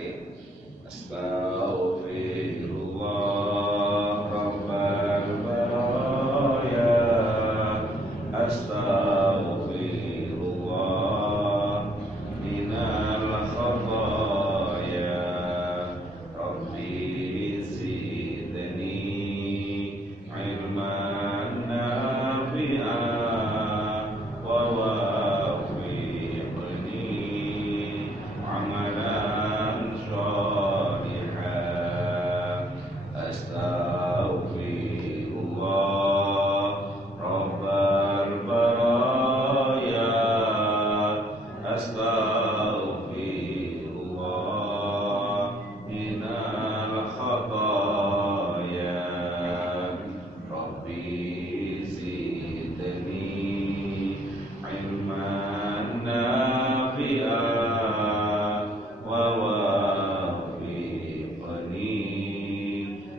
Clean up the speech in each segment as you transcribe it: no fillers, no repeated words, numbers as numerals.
lagi. Astaghfirullah rabbal baraya, astaghfirullah minal khataya, rabbi zidni ilman nafi'an wa wafiqni amalan sholihan. Astaghfirullah rabbal baraya, astaghfirullah minal khataya, rabbi zidni ilman nafi'an wa wafiqni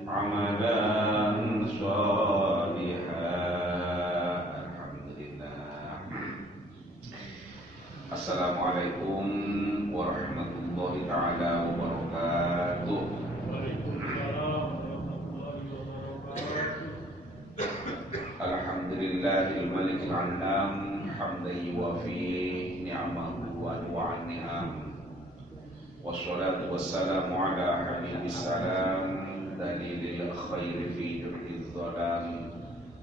amalan sholihan. Alhamdulillah. Assalamualaikum warahmatullahi ta'ala wabarakatuh. Alhamdulillahil malikil alam, hamdan yuwafi ni'amahu wa anwa'an ni'am. Wassalatu wassalamu ala habibis salam, dalilil khairi fi durriz zalam,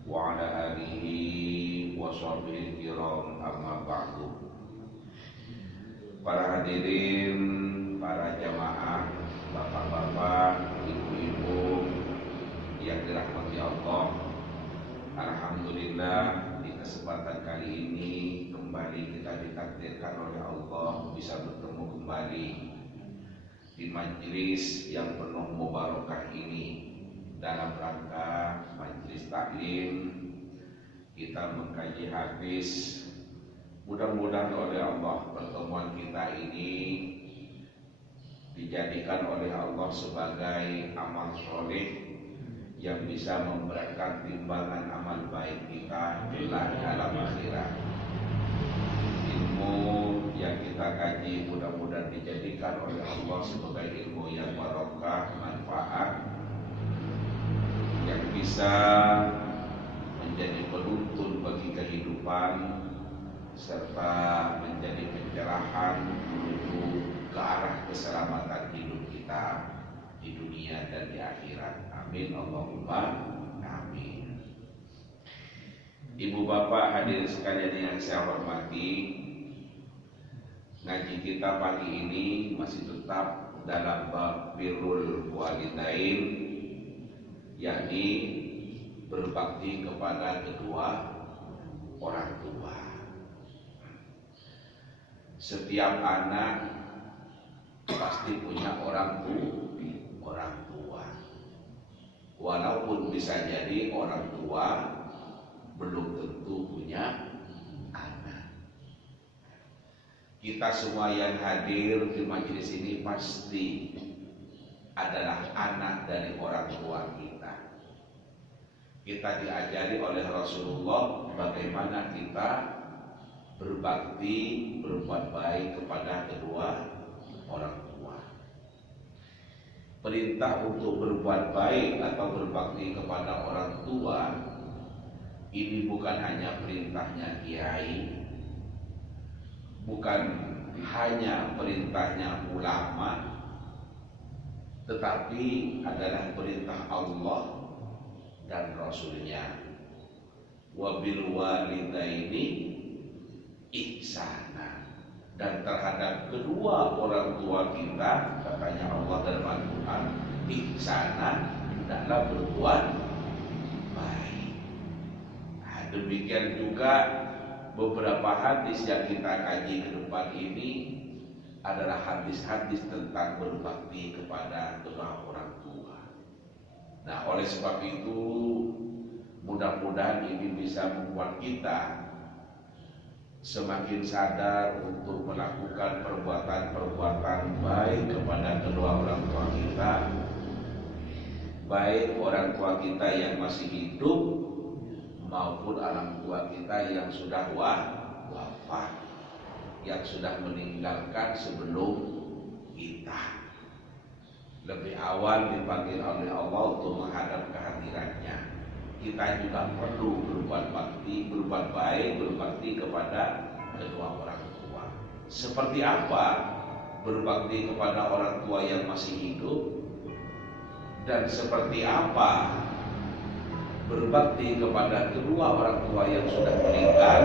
wa ala alihi wa sahbihi kiram, amma ba'du. Para hadirin, para jamaah, bapak-bapak, ibu-ibu yang dirahmati Allah, alhamdulillah di kesempatan kali ini kembali kita ditakdirkan oleh Allah bisa bertemu kembali di majelis yang penuh mubarakah ini dalam rangka majelis taklim. Kita mengkaji hadis. Mudah-mudahan oleh Allah pertemuan kita ini dijadikan oleh Allah sebagai amal soleh yang bisa memberatkan timbangan amal baik kita kelak dalam akhirat. Ilmu yang kita kaji mudah-mudahan dijadikan oleh Allah sebagai ilmu yang barokah, manfaat, yang bisa menjadi penuntun bagi kehidupan serta menjadi pencerahan menuju ke arah keselamatan hidup kita di dunia dan di akhirat. Amin Allahumma amin. Ibu bapak hadirin sekalian yang saya hormati, ngaji kita pagi ini masih tetap dalam bab birrul walidain, yakni berbakti kepada kedua orang tua. Setiap anak pasti punya orang tua. Walaupun bisa jadi orang tua belum tentu punya anak. Kita semua yang hadir di majelis ini pasti adalah anak dari orang tua kita. Kita diajari oleh Rasulullah bagaimana kita berbakti, berbuat baik kepada kedua orang tua. Perintah untuk berbuat baik atau berbakti kepada orang tua ini bukan hanya perintahnya kiai, bukan hanya perintahnya ulama, tetapi adalah perintah Allah dan Rasulnya. Wabil walidaini ihsana, dan terhadap kedua orang tua kita katanya Allah dalam Al-Quran, ihsana adalah berbuat baik. Nah, demikian juga beberapa hadis yang kita kaji ke depan ini adalah hadis-hadis tentang berbakti kepada kedua orang tua. Nah, oleh sebab itu mudah-mudahan ini bisa membuat kita semakin sadar untuk melakukan perbuatan-perbuatan baik kepada kedua orang tua kita, baik orang tua kita yang masih hidup maupun orang tua kita yang sudah wafat, yang sudah meninggalkan sebelum kita. lebih awal dipanggil oleh Allah untuk menghadap kehadirannya. Kita juga perlu berbuat bakti, berbuat baik, berbakti kepada kedua orang tua. Seperti apa berbakti kepada orang tua yang masih hidup, dan seperti apa berbakti kepada kedua orang tua yang sudah meninggal,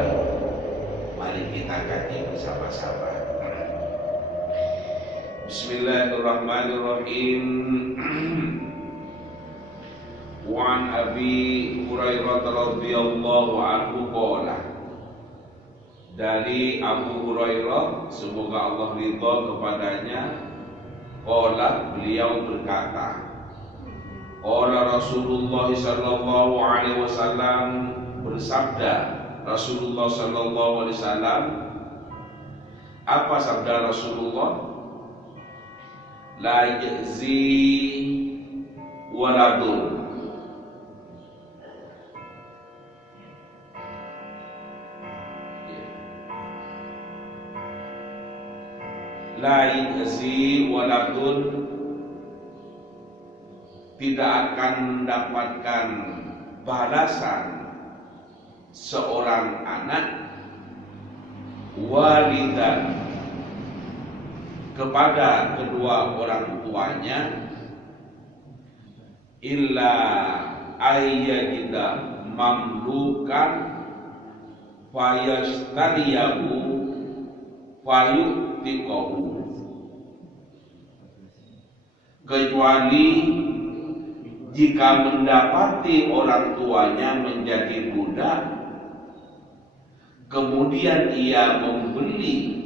mari kita kaji bersama-sama. Bismillahirrahmanirrahim. Wa an Abi Hurairah radhiyallahu anhu qala, dari Abu Hurairah semoga Allah ridha kepadanya, qala, beliau berkata, qala Rasulullah sallallahu alaihi wasallam, bersabda Rasulullah sallallahu alaihi wasallam. Apa sabda Rasulullah? La yajzi waladun, la yajzi waladun, tidak akan mendapatkan balasan seorang anak walidan, kepada kedua orang tuanya, illa ayyajida mamlukan fayastariyahu fayu'tiqahu, kecuali jika mendapati orang tuanya menjadi budak, kemudian ia membeli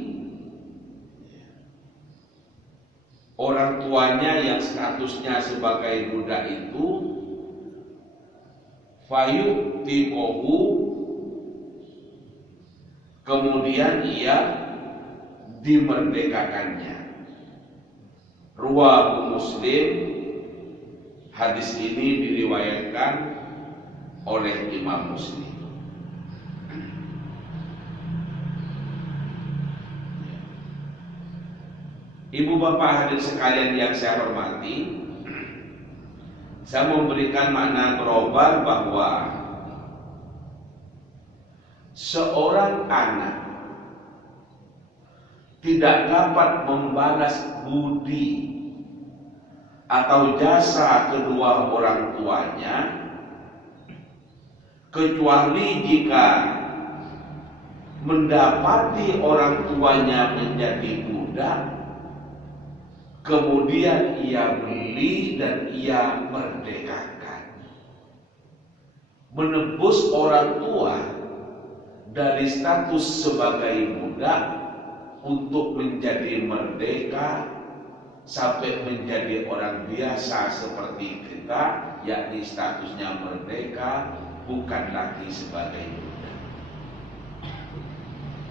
orang tuanya yang statusnya sebagai budak itu, fayu'tiqahu, kemudian ia dimerdekakannya. Ruwahu Muslim, hadis ini diriwayatkan oleh Imam Muslim. Ibu bapak hadirin sekalian yang saya hormati, saya memberikan makna global bahwa seorang anak tidak dapat membalas budi atau jasa kedua orang tuanya kecuali jika mendapati orang tuanya menjadi budak, kemudian ia beli dan ia merdekakan. Menebus orang tua dari status sebagai budak untuk menjadi merdeka sampai menjadi orang biasa seperti kita, yakni statusnya merdeka, bukan lagi sebagai budak.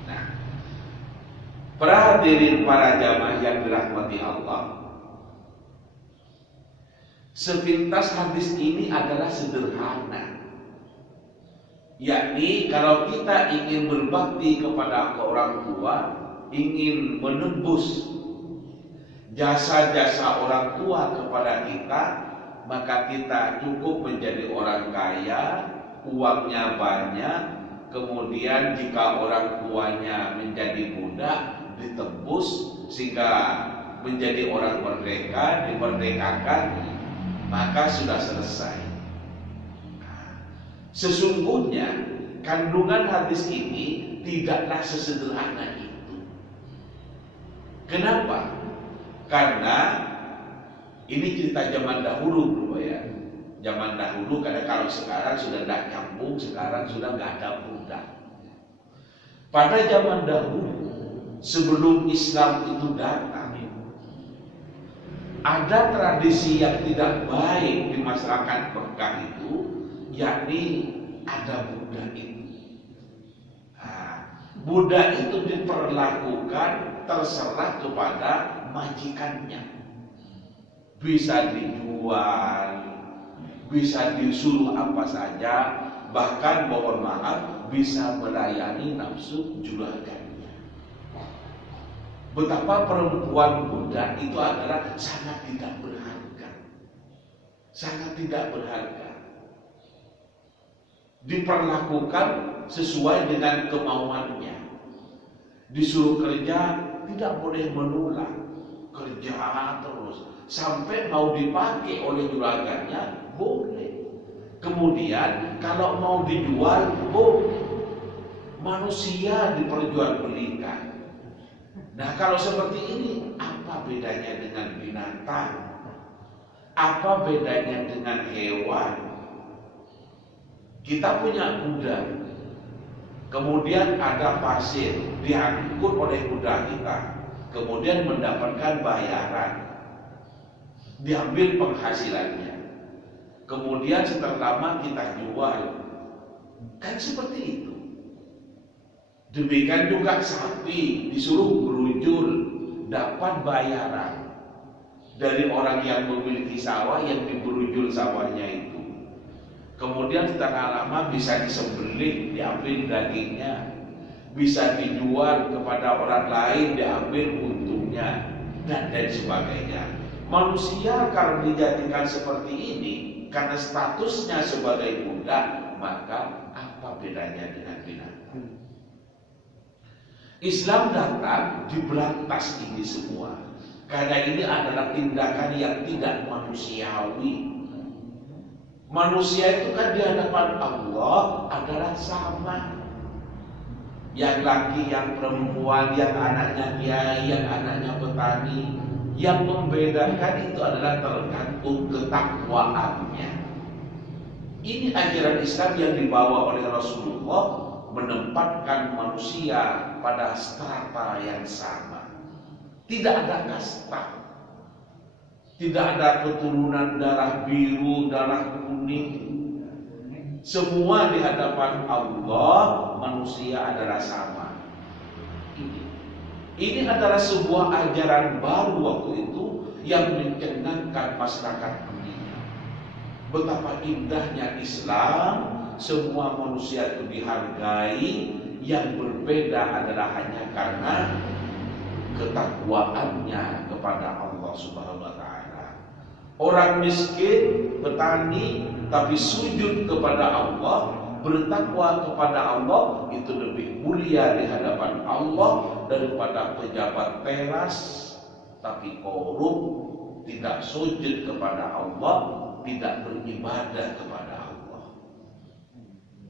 Nah, para hadirin para jamaah yang dirahmati Allah, sepintas hadis ini adalah sederhana, yakni kalau kita ingin berbakti kepada orang tua, ingin menembus jasa-jasa orang tua kepada kita, maka kita cukup menjadi orang kaya, uangnya banyak, kemudian jika orang tuanya menjadi budak, ditebus sehingga menjadi orang merdeka, dimerdekakan, maka sudah selesai. Sesungguhnya kandungan hadis ini tidaklah sesederhana itu. Kenapa? Karena ini cerita zaman dahulu, ya. Zaman dahulu, karena kalau sekarang sudah tidak nyambung, sekarang sudah nggak ada budak. Pada zaman dahulu, sebelum Islam itu datang, ada tradisi yang tidak baik di masyarakat Mekah itu, yakni ada budak itu. Budak itu diperlakukan terserah kepada majikannya, bisa dijual, bisa disuruh apa saja, bahkan mohon maaf bisa melayani nafsu juragannya. Betapa perempuan budak itu adalah sangat tidak berharga. sangat tidak berharga. Diperlakukan sesuai dengan kemauannya. Disuruh kerja, tidak boleh menolak. Kerja terus. Sampai mau dipakai oleh juragannya, boleh. Kemudian kalau mau dijual, boleh. Manusia diperjualbelikan. Nah, kalau seperti ini, apa bedanya dengan binatang? Apa bedanya dengan hewan? Kita punya kuda, kemudian ada pasir, diangkut oleh kuda kita, kemudian mendapatkan bayaran, diambil penghasilannya, kemudian setelah lama kita jual, kan seperti itu. Demikian juga sapi disuruh berujul, dapat bayaran dari orang yang memiliki sawah yang diberujul sawahnya itu. Kemudian setelah lama bisa disembelih, diambil dagingnya, bisa dijual kepada orang lain, diambil untungnya, dan lain sebagainya. Manusia kalau dijadikan seperti ini karena statusnya sebagai budak, maka apa bedanya dengan binatang? Islam datang diberantas ini semua, karena ini adalah tindakan yang tidak manusiawi. Manusia itu kan di hadapan Allah adalah sama. Yang laki, yang perempuan, yang anaknya kiai, yang anaknya petani. Yang membedakan itu adalah tergantung ketakwaannya. Ini ajaran Islam yang dibawa oleh Rasulullah, menempatkan manusia pada strata yang sama. Tidak ada kasta. Tidak ada keturunan darah biru, darah kuning. Semua di hadapan Allah manusia adalah sama. Ini adalah sebuah ajaran baru waktu itu yang mencengangkan masyarakat dunia. Betapa indahnya Islam, semua manusia itu dihargai. Yang berbeda adalah hanya karena ketakwaannya kepada Allah Subhanahu wa Ta'ala. Orang miskin, petani, tapi sujud kepada Allah, bertakwa kepada Allah, itu lebih mulia di hadapan Allah daripada pejabat teras tapi korup, tidak sujud kepada Allah, tidak beribadah kepada Allah.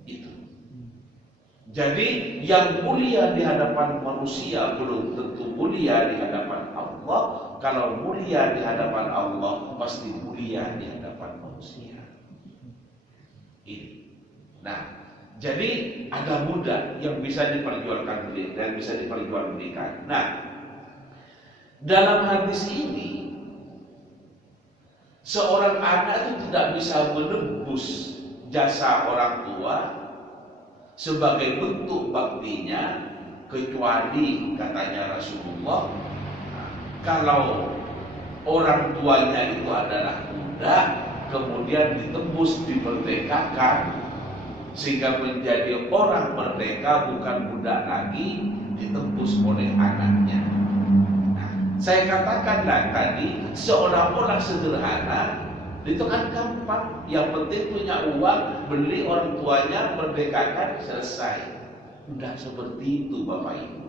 Itu. Jadi yang mulia di hadapan manusia belum tentu mulia di hadapan Allah. Kalau mulia di hadapan Allah, pasti mulia di hadapan manusia. Ini. Nah, jadi ada budak yang bisa diperjualkan dan bisa diperjualbelikan. Nah, dalam hadis ini, seorang anak itu tidak bisa menebus jasa orang tua sebagai bentuk baktinya, kecuali katanya Rasulullah, kalau orang tuanya itu adalah budak, kemudian ditebus, dimerdekakan, sehingga menjadi orang merdeka, bukan budak lagi, ditebus oleh anaknya. Nah, saya katakanlah tadi, seolah-olah sederhana, itu kan gampang. Yang penting punya uang, beli orang tuanya, merdekakan, selesai. Tidak seperti itu Bapak Ibu.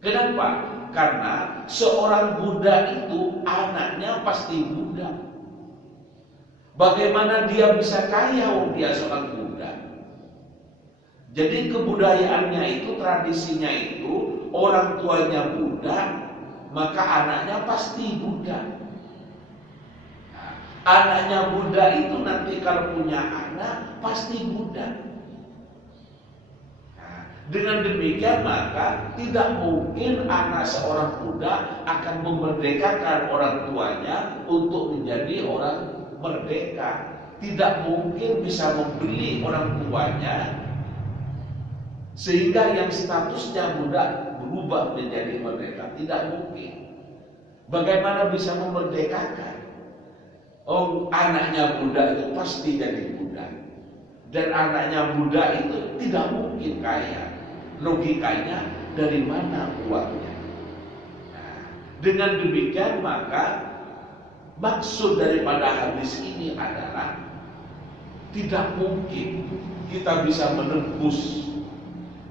Kenapa? Karena seorang budak itu anaknya pasti budak. Bagaimana dia bisa kaya kalau dia seorang budak? Jadi kebudayaannya itu, tradisinya itu, orang tuanya budak, maka anaknya pasti budak. Nah, anaknya budak itu nanti kalau punya anak pasti budak. Dengan demikian maka tidak mungkin anak seorang budak akan memerdekakan orang tuanya untuk menjadi orang merdeka. Tidak mungkin bisa membeli orang tuanya sehingga yang statusnya budak berubah menjadi merdeka. Tidak mungkin. Bagaimana bisa memerdekakan? Oh, anaknya budak itu pasti jadi budak. Dan anaknya budak itu tidak mungkin kaya. Logikanya dari mana uangnya? Nah, dengan demikian maka Maksud daripada hadis ini adalah tidak mungkin kita bisa menembus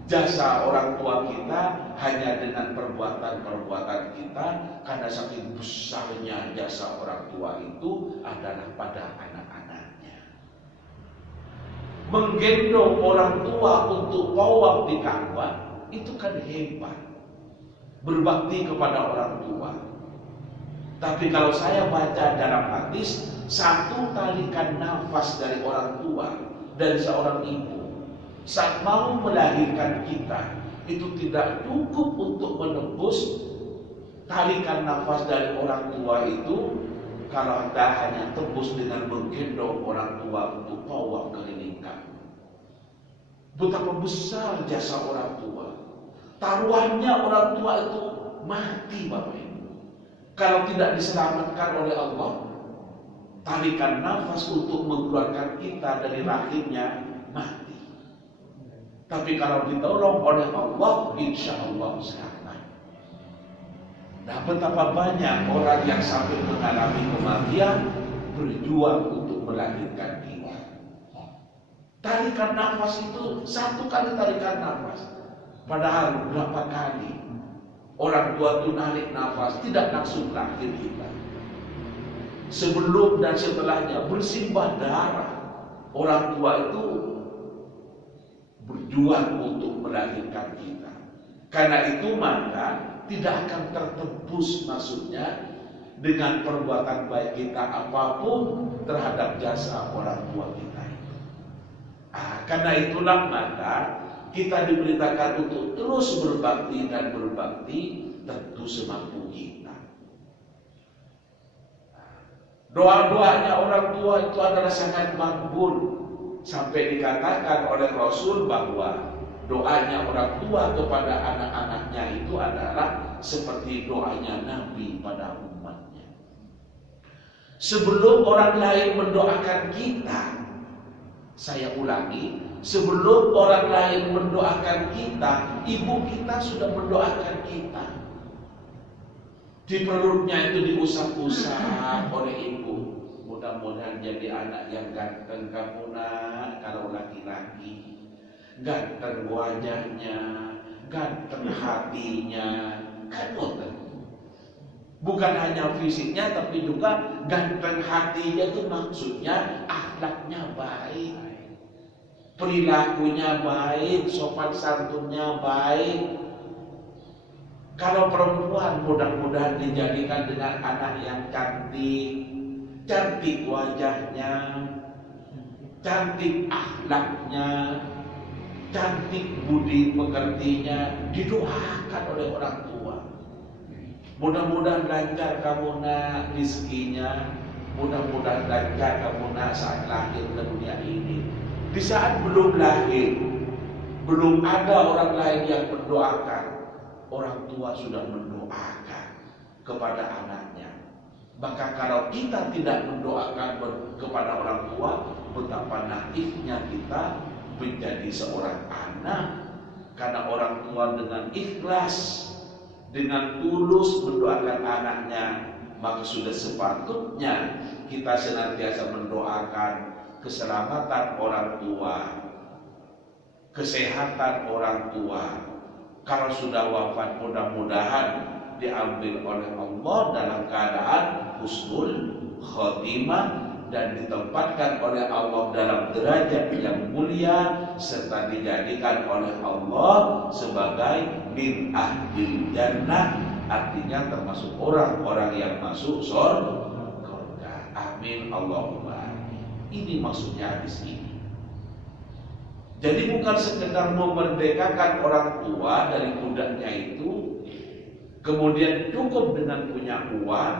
jasa orang tua kita hanya dengan perbuatan-perbuatan kita, karena saking besarnya jasa orang tua itu adalah pada anak-anaknya. Menggendong orang tua untuk tawaf di Ka'bah itu kan hebat, berbakti kepada orang tua. Tapi kalau saya baca dalam hadis, satu tarikan nafas dari orang tua, dari seorang ibu saat mau melahirkan kita, itu tidak cukup untuk menembus tarikan nafas dari orang tua itu, kalau Anda hanya tembus dengan menggendong orang tua untuk tawaf keliling Ka'bah. Betapa besar jasa orang tua. Taruhannya orang tua itu mati, Bapak Ibu. Kalau tidak diselamatkan oleh Allah, tarikan nafas untuk mengeluarkan kita dari rahimnya mati. Tapi kalau ditolong oleh Allah, insya Allah selamat. Nah, betapa banyak orang yang sampai mengalami kematian berjuang untuk melahirkan kita. Tarikan nafas itu satu kali tarikan nafas, padahal berapa kali orang tua itu narik nafas tidak langsung lahir kita. Sebelum dan setelahnya bersimbah darah, orang tua itu berjuang untuk melahirkan kita. Karena itu maka tidak akan tertebus maksudnya dengan perbuatan baik kita apapun terhadap jasa orang tua kita itu. Karena itulah maka kita diberitakan untuk terus berbakti dan berbakti tentu semampu kita. Doa-doanya orang tua itu adalah sangat makbul. Sampai dikatakan oleh Rasul bahwa doanya orang tua kepada anak-anaknya itu adalah seperti doanya Nabi pada umatnya. Sebelum orang lain mendoakan kita, saya ulangi, sebelum orang lain mendoakan kita, ibu kita sudah mendoakan kita. Di perutnya itu diusap-usap oleh ibu. Mudah-mudahan jadi anak yang ganteng kamu nak, kalau laki-laki. Ganteng wajahnya, ganteng hatinya, kan ganteng. Bukan hanya fisiknya, tapi juga ganteng hatinya itu maksudnya akhlaknya baik, perilakunya baik, sopan santunnya baik. Kalau perempuan mudah-mudahan dijadikan dengan anak yang cantik, cantik wajahnya, cantik akhlaknya, cantik budi pekertinya, didoakan oleh orang tua. Mudah-mudahan lancar kamu nak rizkinya, mudah-mudahan lancar kamu nak saat lahir ke dunia ini. Di saat belum lahir, belum ada orang lain yang mendoakan, orang tua sudah mendoakan kepada anaknya. Maka kalau kita tidak mendoakan kepada orang tua, betapa naifnya kita menjadi seorang anak. Karena orang tua dengan ikhlas, dengan tulus mendoakan anaknya, maka sudah sepatutnya kita senantiasa mendoakan keselamatan orang tua, kesehatan orang tua. Kalau sudah wafat, mudah-mudahan diambil oleh Allah dalam keadaan husnul khotimah dan ditempatkan oleh Allah dalam derajat yang mulia, serta dijadikan oleh Allah sebagai min ahlil jannah, artinya termasuk orang-orang yang masuk surga. Amin Allahumma amin. Ini maksudnya hadis ini. Jadi bukan sekedar memerdekakan orang tua dari budaknya itu, kemudian cukup dengan punya uang,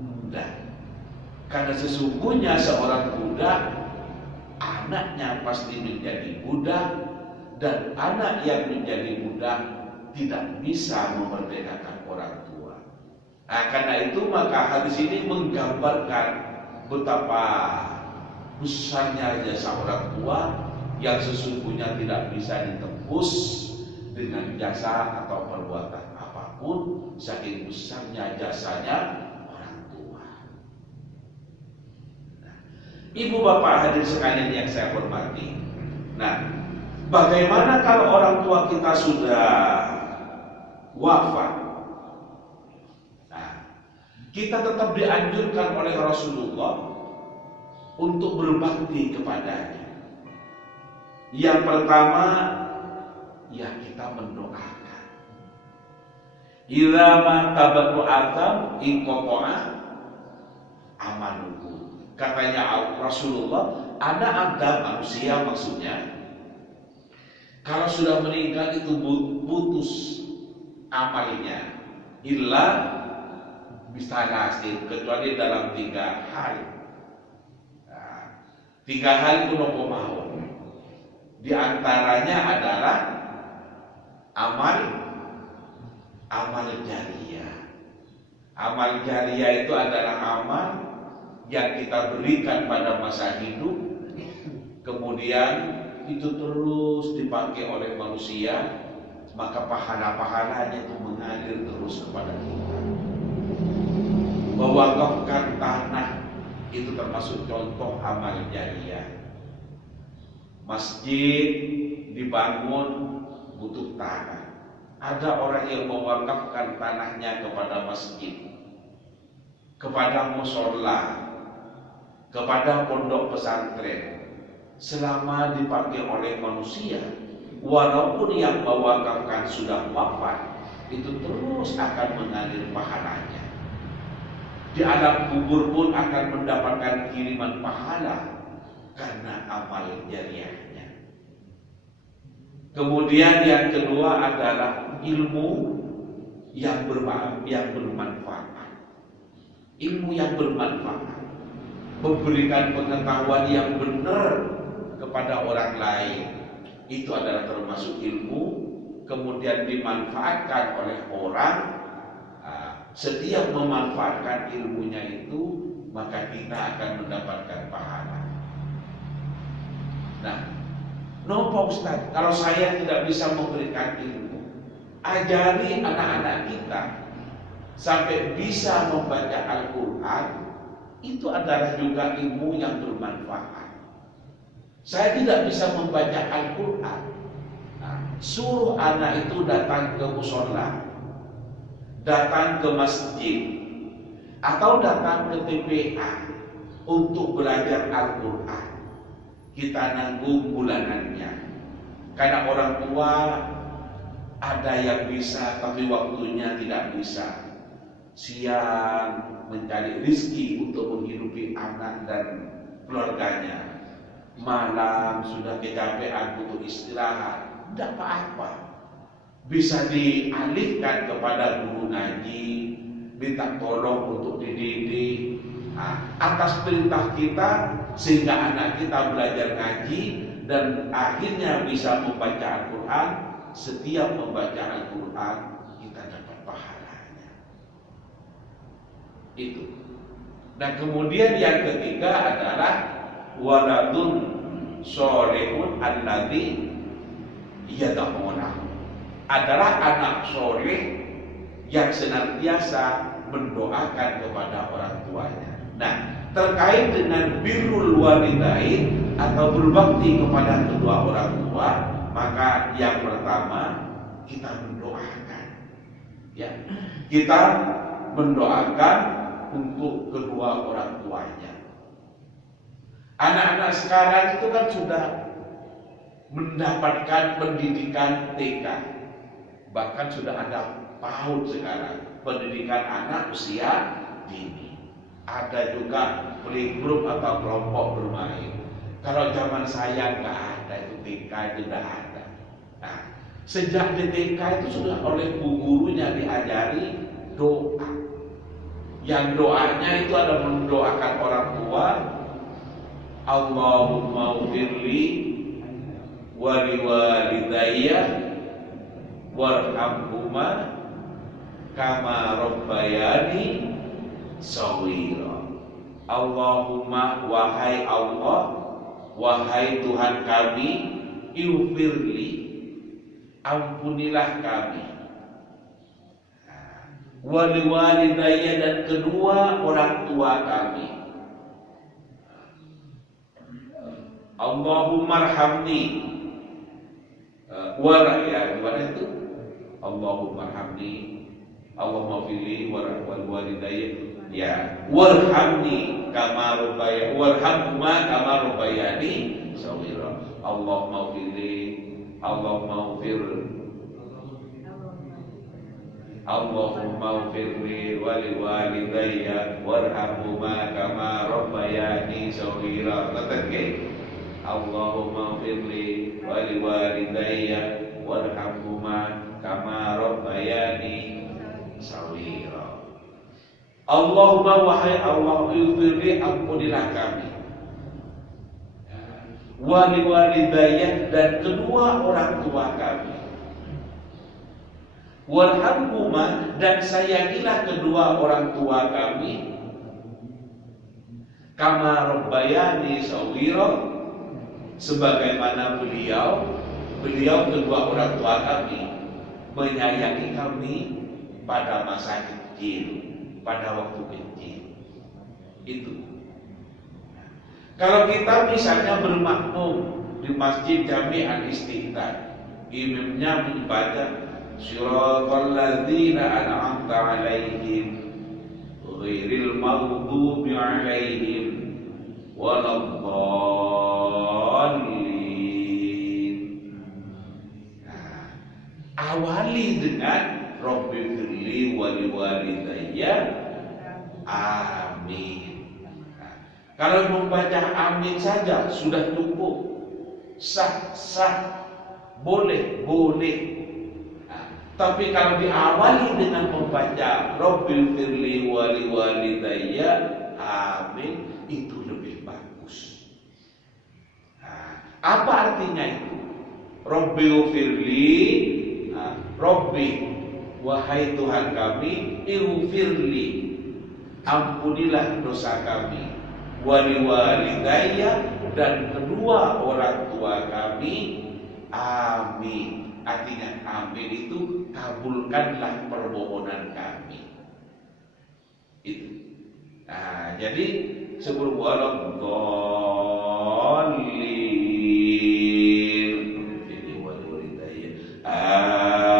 mudah. Karena sesungguhnya seorang budak, anaknya pasti menjadi budak, dan anak yang menjadi budak tidak bisa memerdekakan orang tua. Karena itu maka hadis ini menggambarkan betapa besarnya jasa orang tua yang sesungguhnya tidak bisa ditebus dengan jasa atau perbuatan apapun, saking besarnya jasanya orang tua. Ibu bapak hadirin sekalian yang saya hormati. Nah, bagaimana kalau orang tua kita sudah wafat? Nah, kita tetap dianjurkan oleh Rasulullah untuk berbakti kepadanya. Yang pertama, ya kita mendoakan. Idza ma tabatu atam inqata'a amaluhu. Katanya Rasulullah, ada adam manusia maksudnya, kalau sudah meninggal itu putus amalnya, illa bisa nasib, kecuali dalam 3 hari. Nah, 3 hari pun nopo mau. Di antaranya adalah amal jariyah. Amal jariyah itu adalah amal yang kita berikan pada masa hidup, kemudian itu terus dipakai oleh manusia, maka pahala-pahalanya itu mengalir terus kepada kita. Mewakafkan tanah itu termasuk contoh amal jariyah. Masjid dibangun butuh tanah. Ada orang yang mewakafkan tanahnya kepada masjid, kepada mushola, kepada pondok pesantren, selama dipakai oleh manusia, walaupun yang mewakafkan sudah wafat, itu terus akan mengalir pahalanya. Di alam kubur pun akan mendapatkan kiriman pahala karena amal jariyahnya. Kemudian yang kedua adalah ilmu yang bermanfaat. Ilmu yang bermanfaat, memberikan pengetahuan yang benar kepada orang lain, itu adalah termasuk ilmu. Kemudian dimanfaatkan oleh orang. Setiap memanfaatkan ilmunya itu, maka kita akan mendapatkan pahala. Nah, Pak Ustaz, kalau saya tidak bisa memberikan ilmu, ajari anak-anak kita sampai bisa membaca Al-Quran, itu adalah juga ilmu yang bermanfaat. Saya tidak bisa membaca Al-Quran, suruh anak itu datang ke mushola, datang ke masjid, atau datang ke TPA untuk belajar Al-Quran. Kita nanggung bulanannya. Karena orang tua ada yang bisa tapi waktunya tidak bisa. Siang mencari rezeki untuk menghidupi anak dan keluarganya. Malam sudah kecapean butuh istirahat. Tidak apa-apa. Bisa dialihkan kepada guru ngaji, minta tolong untuk dididik. Atas perintah kita, sehingga anak kita belajar ngaji dan akhirnya bisa membaca Al-Quran. Setiap membaca Al-Quran kita dapat pahalanya. Itu. Dan kemudian yang ketiga adalah waladun sholehun alladzi yad'unahu. Adalah anak soleh yang senantiasa mendoakan kepada orang tuanya. Nah, terkait dengan birrul walidain atau berbakti kepada kedua orang tua, maka yang pertama kita mendoakan. Ya, kita mendoakan untuk kedua orang tuanya. Anak-anak sekarang itu kan sudah mendapatkan pendidikan TK, bahkan sudah ada PAUD sekarang, pendidikan anak usia dini. Ada juga playgroup atau kelompok bermain. Kalau zaman saya nggak ada, itu TK itu tidak ada. Nah, sejak di TK itu sudah oleh bu gurunya diajari doa. Yang doanya itu ada mendoakan orang tua, Allahumma ufirli wali walidayya warhamhuma kama rabbayani shaghira. Allahumma, wahai Allah, wahai Tuhan kami, ighfirli, ampunilah kami, wali walidayya, dan kedua orang tua kami. Allahumma arhamni. Ya gimana itu? Allahumma arhamni, Allahumma fili wal walidayya. Ya, warhamni kama rabbayani, warhamhuma kama rabbayani shaghira. Allahumma fili, Allahumma fir, Allahumma firli wali walidayya warhamhuma kama rabbayani shaghira. Katakan Allahumma firli wali walidayya warhamhuma kama rabbayani shaghira. Allahumma wahai Allah, ighfirli, ampunilah kami, wali walidayya, dan kedua orang tua kami, warhamhuma, dan sayangilah kedua orang tua kami, kama rabbayani shaghira, sebagaimana beliau kedua orang tua kami menyayangi kami pada masa kecil, pada waktu kecil. Itu. Kalau kita misalnya bermakmum di Masjid Jami' Al-Istiqlal, imamnya membaca Shiratal ladzina an'amta 'alaihim ghairil maghdubi 'alaihim waladdallin. Awali dengan Rabbi firli wali walidayya, amin. Kalau membaca amin saja sudah cukup, sah, boleh. Tapi kalau diawali dengan membaca Rabbi firli wali walidayya, amin, itu lebih bagus. Apa artinya itu? Rabbi firli, Rabbi, wahai Tuhan kami, ighfirli, ampunilah dosa kami, wali walidayya, dan kedua orang tua kami, amin. Artinya amin itu kabulkanlah permohonan kami. Itu. Nah, jadi sebelum waladdallin, ini wali walidayya, amin.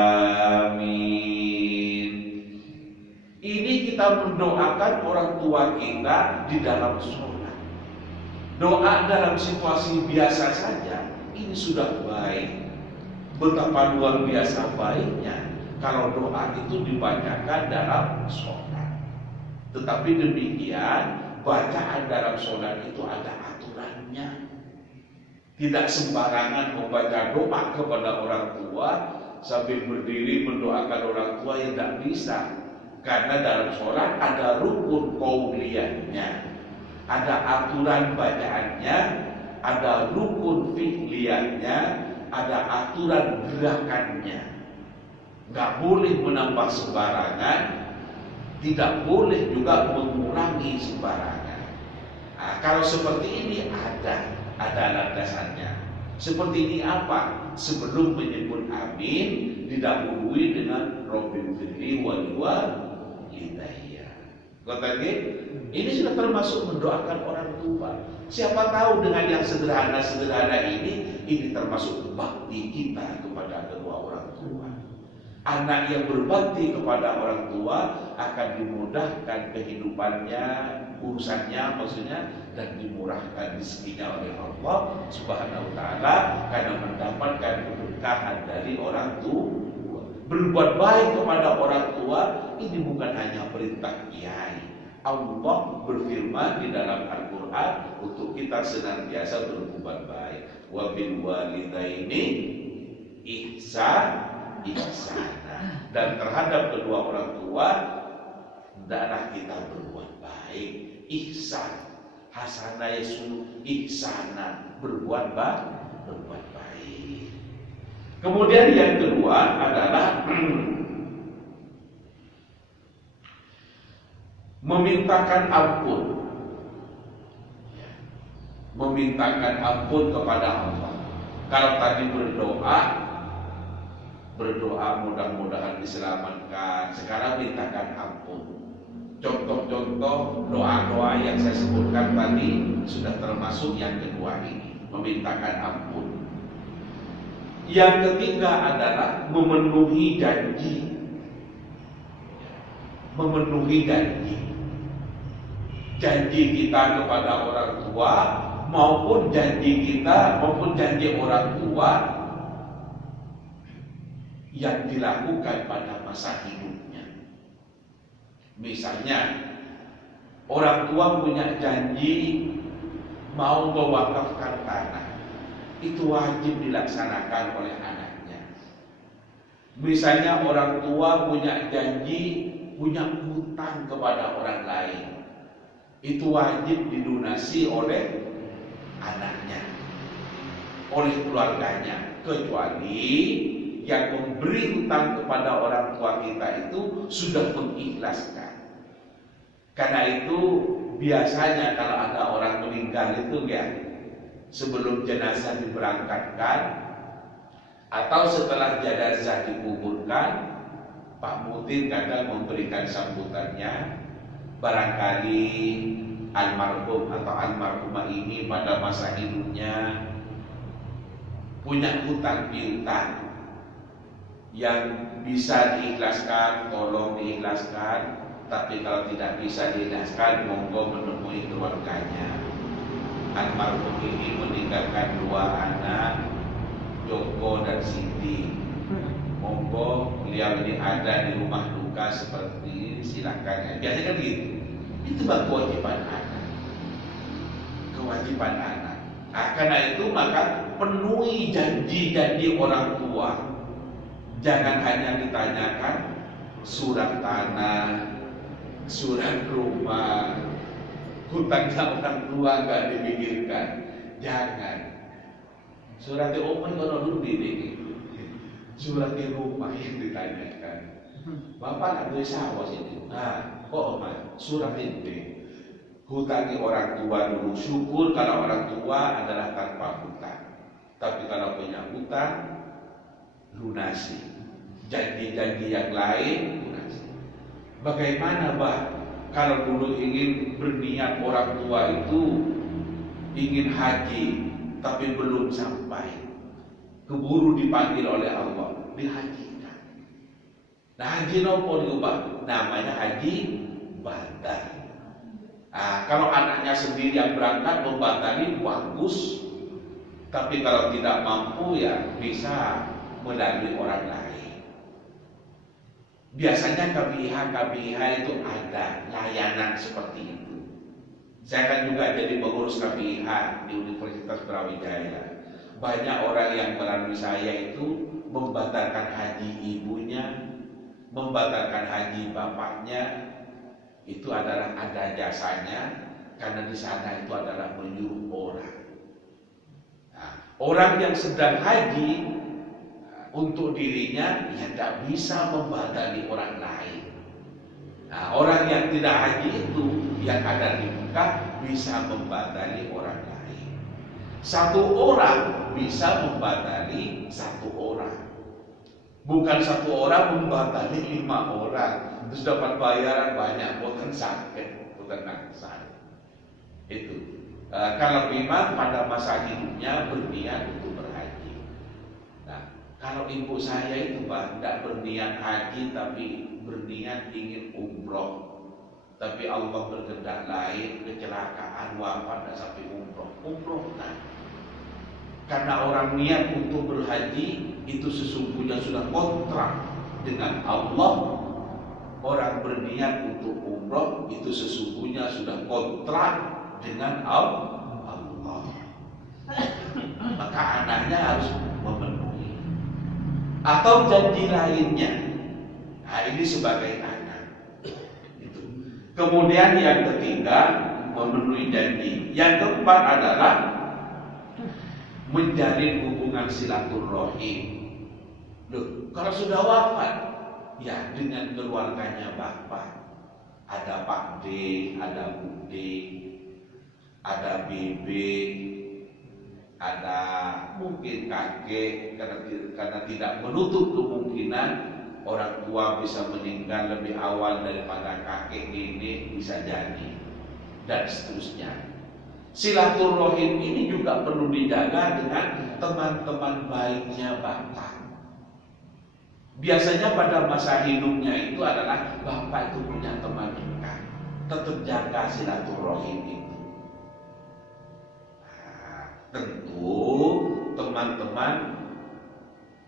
Ini kita mendoakan orang tua kita di dalam sholat. Doa dalam situasi biasa saja ini sudah baik. Betapa luar biasa baiknya kalau doa itu dibacakan dalam sholat. Tetapi demikian, bacaan dalam sholat itu ada aturannya. Tidak sembarangan membaca doa kepada orang tua sambil berdiri mendoakan orang tua, yang tidak bisa. Karena dalam sholat ada rukun qauliyahnya, ada aturan bacaannya, ada rukun fi'liyahnya, ada aturan gerakannya. Gak boleh menambah sembarangan, tidak boleh juga mengurangi sembarangan. Nah, kalau seperti ini ada landasannya. Seperti ini apa? Sebelum menyebut amin, didahului dengan Rabbil firli wal walidayya. Kata ini sudah termasuk mendoakan orang tua. Siapa tahu dengan yang sederhana-sederhana ini termasuk bakti kita kepada kedua orang tua. Anak yang berbakti kepada orang tua akan dimudahkan kehidupannya, urusannya maksudnya, dan dimurahkan rezekinya oleh Allah Subhanahu wa taala karena mendapatkan keberkahan dari orang tua. Berbuat baik kepada orang tua ini bukan hanya perintah kiai. Allah berfirman di dalam Al-Qur'an untuk kita senantiasa berbuat baik. Wa bil walidaini ihsana, dan terhadap kedua orang tua hendaklah kita berbuat baik. Ihsan, hasanah yasul ihsana, berbuat baik. Kemudian yang kedua adalah memintakan ampun. Memintakan ampun kepada Allah. Kalau tadi berdoa mudah-mudahan diselamatkan, sekarang mintakan ampun. Contoh-contoh doa-doa yang saya sebutkan tadi sudah termasuk yang kedua ini. memintakan ampun. Yang ketiga adalah memenuhi janji. Memenuhi janji. Janji kita kepada orang tua maupun janji orang tua yang dilakukan pada masa hidupnya. Misalnya, orang tua punya janji mau mewakafkan tanah, itu wajib dilaksanakan oleh anaknya. Misalnya orang tua punya janji punya hutang kepada orang lain, itu wajib dilunasi oleh anaknya, oleh keluarganya, kecuali yang memberi hutang kepada orang tua kita itu sudah mengikhlaskan. Karena itu biasanya kalau ada orang meninggal itu ya, sebelum jenazah diberangkatkan atau setelah jenazah dikuburkan, Pak Mutin kadang memberikan sambutannya. Barangkali almarhum atau almarhumah ini pada masa hidupnya punya hutang piutang yang bisa diikhlaskan, tolong diikhlaskan. Tapi kalau tidak bisa diikhlaskan, monggo menemui keluarganya. Almarhum ini meninggalkan 2 anak, Joko dan Siti. Monggo beliau ini ada di rumah duka seperti ini, silakan. Biasanya kan gitu. Itu kewajiban anak. Kewajiban anak. Karena itu maka penuhi janji-janji orang tua. Jangan hanya ditanyakan surat tanah, surat rumah, hutangnya orang tua nggak dipikirkan. Jangan. Surat rumah kalau dulu ini, surat rumah yang ditanyakan. Bapak nggak boleh sawah sini. Surat ini. Hutangi orang tua dulu. Syukur kalau orang tua adalah tanpa hutang. Tapi kalau punya hutang, lunasi. Janji-janji yang lain, lunasi. Bagaimana kalau dulu ingin berniat orang tua itu ingin haji, tapi belum sampai, keburu dipanggil oleh Allah, dihajikan. Nah, haji nopo diubah, namanya haji badal. Kalau anaknya sendiri yang berangkat membatali bagus, tapi kalau tidak mampu ya bisa melalui orang lain. Biasanya KBIH itu ada layanan seperti itu. Saya kan juga jadi pengurus KBIH di Universitas Brawijaya. Banyak orang yang melalui saya itu membatalkan haji ibunya, membatalkan haji bapaknya. Itu adalah ada jasanya, karena di sana itu adalah menyuruh orang. Orang yang sedang haji untuk dirinya ya tidak bisa membatali orang lain. Orang yang tidak haji itu yang ada di Mekah bisa membatali orang lain. 1 orang bisa membatali 1 orang. Bukan 1 orang membatali 5 orang. Terus dapat bayaran banyak, bukan sakit, bukan nangsa. Itu. Kalau memang pada masa hidupnya berniat untuk berhaji. Nah, kalau ibu saya itu tidak berniat haji, tapi berniat ingin umroh. Tapi Allah berkehendak lain, kecelakaan, wafat, dan sampai umroh. Umroh kan. Karena orang niat untuk berhaji itu sesungguhnya sudah kontrak dengan Allah. Orang berniat untuk umroh itu sesungguhnya sudah kontrak dengan Allah. Maka anaknya harus memenuhi. Atau janji lainnya. Ini sebagai anak. Itu. Kemudian yang ketiga, memenuhi janji. Yang keempat adalah menjalin hubungan silaturahim. Kalau sudah wafat, ya dengan keluarganya bapak, ada Pak D, ada Bu D, ada BB, ada mungkin kakek, karena tidak menutup kemungkinan orang tua bisa meninggal lebih awal daripada kakek ini, bisa jadi, dan seterusnya. Silaturahim ini juga perlu dijaga dengan teman-teman baiknya bapak. Biasanya pada masa hidupnya itu adalah bapak itu punya teman dekat. Tetap jaga silaturahim itu. Nah, tentu teman-teman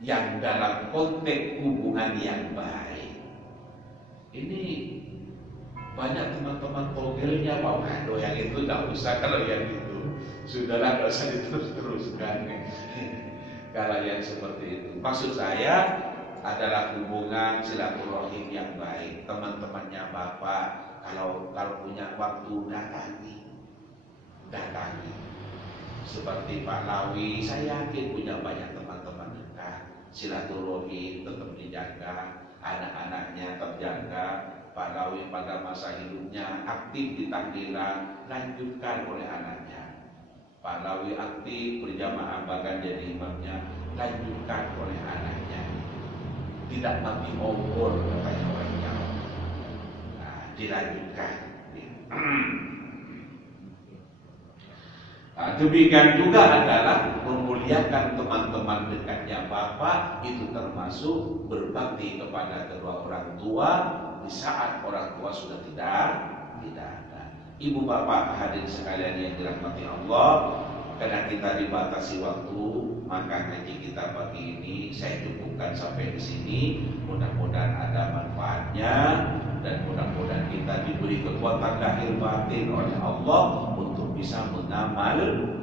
yang dalam konteks hubungan yang baik. Ini banyak teman-teman togelnya, waduh yang itu tidak usah, kalau yang itu sudahlah, tidak usah diterus-teruskan. Kalau yang seperti itu, maksud saya adalah hubungan silaturahim yang baik. Teman-temannya bapak kalau punya waktu datangi. Seperti Pak Lawi, saya yakin punya banyak teman-teman dekat. Silaturahim tetap dijaga, anak-anaknya terjaga. Pak Lawi pada masa hidupnya aktif di takbiran, lanjutkan oleh anaknya. Pak Lawi aktif berjamaah bahkan jadi imamnya, lanjutkan oleh anaknya. Tidak mati obor katanya orang Jawa. Nah, dilanjutkan. Nah, demikian juga adalah memuliakan teman-teman dekatnya bapak, itu termasuk berbakti kepada kedua orang tua di saat orang tua sudah tidak ada. Ibu bapak hadirin sekalian yang dirahmati Allah, karena kita dibatasi waktu, maka ngaji kita pagi ini saya cukupkan sampai di sini. Mudah-mudahan ada manfaatnya dan mudah-mudahan kita diberi kekuatan lahir batin oleh Allah untuk bisa mengamalkan.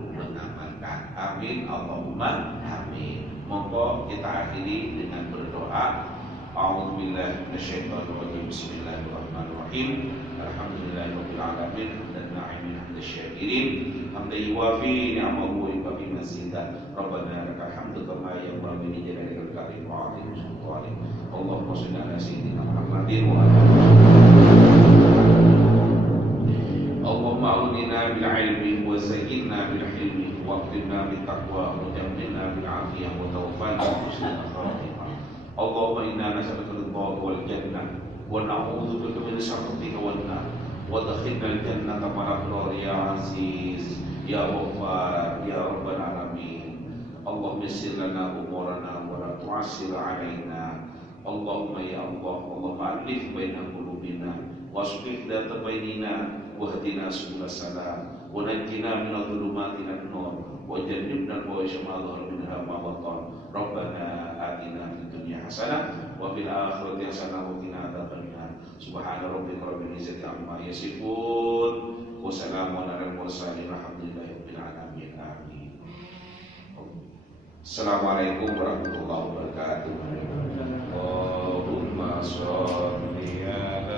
Amin, Allahumma amin. Monggo kita akhiri dengan berdoa. A'udzubillahi minasyaitonirrajim. Bismillahirrahmanirrahim. Alhamdulillahirabbil alamin dan na'imin hamdasyakirin. Hamdan yuwafi ni'amahu wa yukafi mazidah. Rabbana lakal hamdu kama yanbaghi li jalalika al-karim wa 'azimi sultanik. Allahumma shalli ala sayyidina Muhammadin wa ala Allahumma a'udina bil ilmi wa zayyinna bil hilmi wa aqimna bit taqwa wa jammilna bil afiyah wa tawaffana bi husnil khatimah. Allahumma inna nas'aluka ridha wal jannah wa na'udzu bika min sakhatika wan nar wa adkhilna al jannata ma'al abrar ya aziz ya ghaffar ya rabbal alamin. Allahumma yassir lana umurana wa la tu'assir 'alaina. Allahumma ya Allah, Allahumma alif baina qulubina wasbih dzata bainina wahdina subul salam wa najjina min adh-dhulumati ila an-nur wa jannibna al-fawahisha ma dhahara minha ma batan. Rabbana atina fid dunya hasanah wa fil akhirati hasanah wa qina adzabannar. Subhana rabbika rabbil izzati amma yasifun wa salamun alal mursalin walhamdulillahi rabbil alamin. Amin. Assalamualaikum warahmatullahi wabarakatuh. Allahumma sholli ala